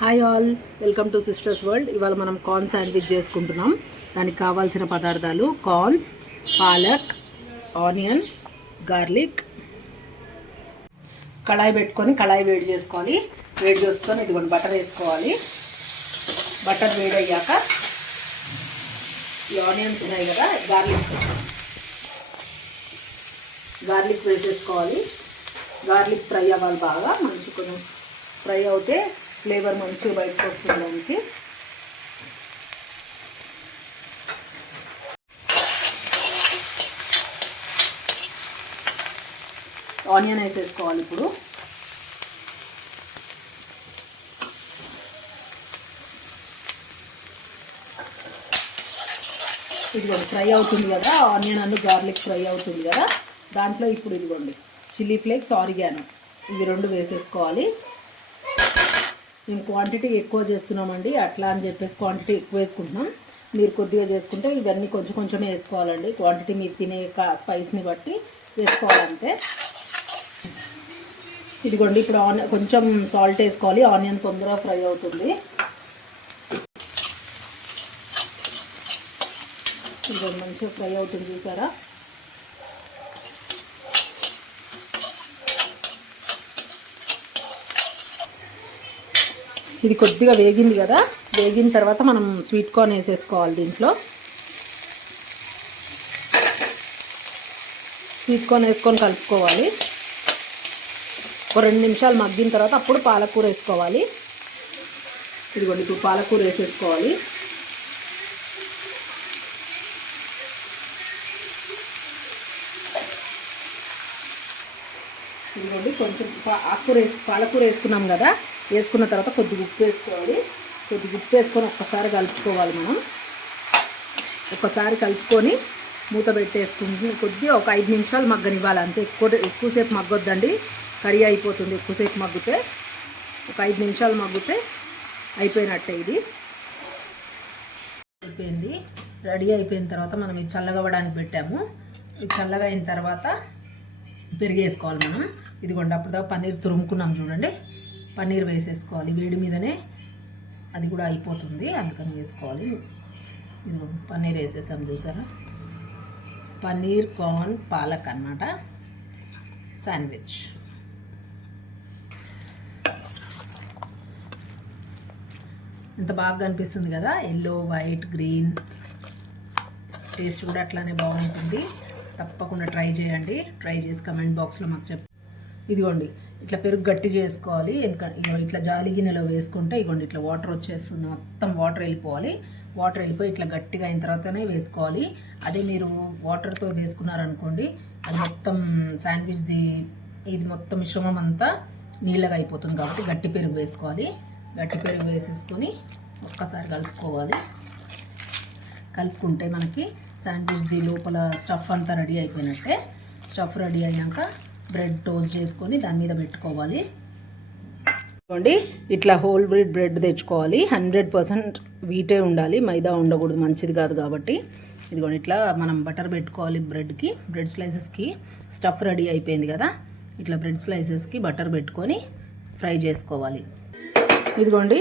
Hi all, welcome to sisters world. ఇవాళ మనం corn sandwich చేసుకుంటున్నాం. దానికి కావాల్సిన పదార్థాలు కార్న్స్, పాలక్, ఆనియన్, గార్లిక్. కళాయి పెట్టుకొని కళాయి వేడి చేసుకోవాలి. వేడి చేసుకొని ఇదిగోండి బటర్ వేసుకోవాలి. బటర్ వేడయ్యాక ఈ ఆనియన్స్ ఉన్నాయి కదా, గార్లిక్ వేసేసుకోవాలి. గార్లిక్ ఫ్రై అవ్వాలి, బాగా మంచి కొంచెం ఫ్రై అవుతే ఫ్లేవర్ మంచిగా బయటకు వస్తుంది దానికి. ఆనియన్ వేసేసుకోవాలి ఇప్పుడు. ఇదిగోండి ఫ్రై అవుతుంది కదా, ఆనియన్ అండ్ గార్లిక్ ఫ్రై అవుతుంది కదా. దాంట్లో ఇప్పుడు ఇదిగోండి చిల్లీ ఫ్లేక్స్, ఆరిగానో ఇవి రెండు వేసేసుకోవాలి. మేము క్వాంటిటీ ఎక్కువ చేస్తున్నామండి, అట్లా అని చెప్పేసి క్వాంటిటీ ఎక్కువ వేసుకుంటున్నాం. మీరు కొద్దిగా చేసుకుంటే ఇవన్నీ కొంచెం కొంచెమే వేసుకోవాలండి. క్వాంటిటీ మీరు తినే స్పైస్ని బట్టి వేసుకోవాలంటే. ఇదిగోండి ఇప్పుడు కొంచెం సాల్ట్ వేసుకోవాలి, ఆనియన్ తొందరగా ఫ్రై అవుతుంది. ఇదిగోండి మంచిగా ఫ్రై అవుతుంది, చూసారా? ఇది కొద్దిగా వేగింది కదా, వేగిన తర్వాత మనం స్వీట్ కార్న్ వేసేసుకోవాలి. దీంట్లో స్వీట్ కార్న్ వేసుకొని కలుపుకోవాలి. ఒక 2 నిమిషాలు మగ్గిన తర్వాత అప్పుడు పాలకూర వేసుకోవాలి. ఇదిగోండి ఇప్పుడు పాలకూర వేసేసుకోవాలి. ఇదిగోండి కొంచెం పాలకూర వేసుకున్నాం కదా, వేసుకున్న తర్వాత కొద్దిగా ఉప్పు వేసుకోవాలి. కొద్దిగా ఉప్పు వేసుకొని ఒక్కసారి కలుపుకోవాలి. మనం ఒక్కసారి కలుపుకొని మూత పెట్టేసుకుంటుంది. కొద్దిగా ఒక 5 నిమిషాలు మగ్గనివ్వాలి అంతే. ఎక్కువసేపు మగ్గొద్దండి, కర్రీ అయిపోతుంది. ఎక్కువసేపు మగ్గితే ఒక 5 నిమిషాలు మగ్గితే అయిపోయినట్టే. ఇది అయిపోయింది, రెడీ అయిపోయిన తర్వాత మనం ఇది చల్లగవ్వడానికి పెట్టాము. ఇది చల్లగా అయిన తర్వాత పెరిగేసుకోవాలి మనం. ఇదిగోండి అప్పుడు పన్నీర్ తురుముకున్నాం చూడండి, పన్నీర్ వేసేసుకోవాలి. వేడి మీదనే అది కూడా అయిపోతుంది, అందుకని వేసుకోవాలి. ఇది పన్నీర్ వేసేసాం, చూసారా? పన్నీర్ కార్న్ పాలక్ అన్నమాట శాండ్విచ్. ఎంత బాగా అనిపిస్తుంది కదా, ఎల్లో, వైట్, గ్రీన్. టేస్ట్ కూడా అట్లానే బాగుంటుంది. తప్పకుండా ట్రై చేయండి. ట్రై చేసి కమెంట్ బాక్స్లో మాకు చెప్పండి. ఇదిగోండి ఇట్లా పెరుగు గట్టి చేసుకోవాలి. ఎందుకంటే ఇట్లా జాలి గిన్నెలో వేసుకుంటే ఇదిగోండి ఇట్లా వాటర్ వచ్చేస్తుంది, మొత్తం వాటర్ వెళ్ళిపోవాలి. వాటర్ వెళ్ళిపోయి ఇట్లా గట్టిగా అయిన తర్వాతనే వేసుకోవాలి. అదే మీరు వాటర్తో వేసుకున్నారనుకోండి, అది మొత్తం శాండ్విచ్ది ఇది మొత్తం మిశ్రమం అంతా నీళ్ళగా అయిపోతుంది. కాబట్టి గట్టి పెరుగు వేసుకోవాలి. గట్టి పెరుగు వేసేసుకొని ఒక్కసారి కలుపుకోవాలి. కలుపుకుంటే మనకి శాండ్విచ్ది లోపల స్టఫ్ అంతా రెడీ అయిపోయినట్టే. స్టఫ్ రెడీ అయినాక బ్రెడ్ టోస్ట్ చేసుకొని దాని మీద పెట్టుకోవాలి. చూడండి ఇట్లా హోల్ వీట్ బ్రెడ్ తెచ్చుకోవాలి. 100% వీటే ఉండాలి, మైదా ఉండకూడదు, మంచిది కాదు కాబట్టి. ఇదిగోండి ఇట్లా మనం బటర్ పెట్టుకోవాలి బ్రెడ్కి, బ్రెడ్ స్లైసెస్కి. స్టఫ్ రెడీ అయిపోయింది కదా, ఇట్లా బ్రెడ్ స్లైసెస్కి బటర్ పెట్టుకొని ఫ్రై చేసుకోవాలి. ఇదిగోండి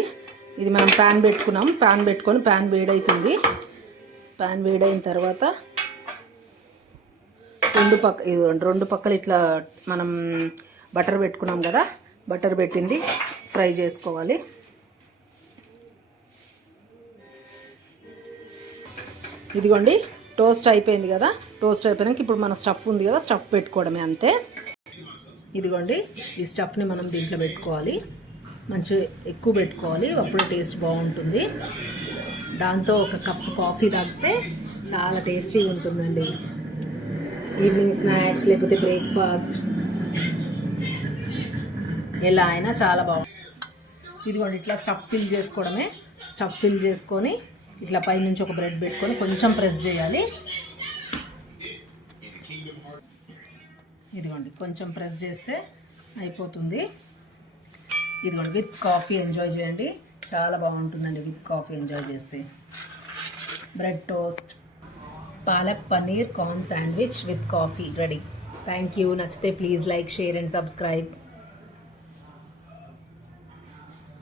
ఇది మనం ప్యాన్ పెట్టుకున్నాం. ప్యాన్ పెట్టుకొని ప్యాన్ వేడవుతుంది. ప్యాన్ వేడైన తర్వాత రెండు పక్కలు ఇట్లా మనం బటర్ పెట్టుకున్నాం కదా, బటర్ పెట్టింది ఫ్రై చేసుకోవాలి. ఇదిగోండి టోస్ట్ అయిపోయింది కదా, టోస్ట్ అయిపోయాక ఇప్పుడు మన స్టఫ్ ఉంది కదా, స్టఫ్ పెట్టుకోవడమే అంతే. ఇదిగోండి ఈ స్టఫ్ని మనం దీంట్లో పెట్టుకోవాలి. మంచిగా ఎక్కువ పెట్టుకోవాలి, అప్పుడే టేస్ట్ బాగుంటుంది. దాంతో ఒక కప్ కాఫీ తాగితే చాలా టేస్టీగా ఉంటుందండి. ఈవినింగ్ స్నాక్స్ లేకపోతే బ్రేక్ఫాస్ట్ ఎలా అయినా చాలా బాగుంటుంది. ఇదిగోండి ఇట్లా స్టఫ్ ఫిల్ చేసుకోవడమే. స్టఫ్ ఫిల్ చేసుకొని ఇట్లా పైనుంచి ఒక బ్రెడ్ పెట్టుకొని కొంచెం ప్రెస్ చేయాలి. ఇదిగోండి కొంచెం ప్రెస్ చేస్తే అయిపోతుంది. ఇదిగోండి విత్ కాఫీ ఎంజాయ్ చేయండి, చాలా బాగుంటుందండి విత్ కాఫీ ఎంజాయ్ చేస్తే. Bread toast, palak paneer corn sandwich with coffee ready. Thank you. నచ్చితే please like, share and subscribe.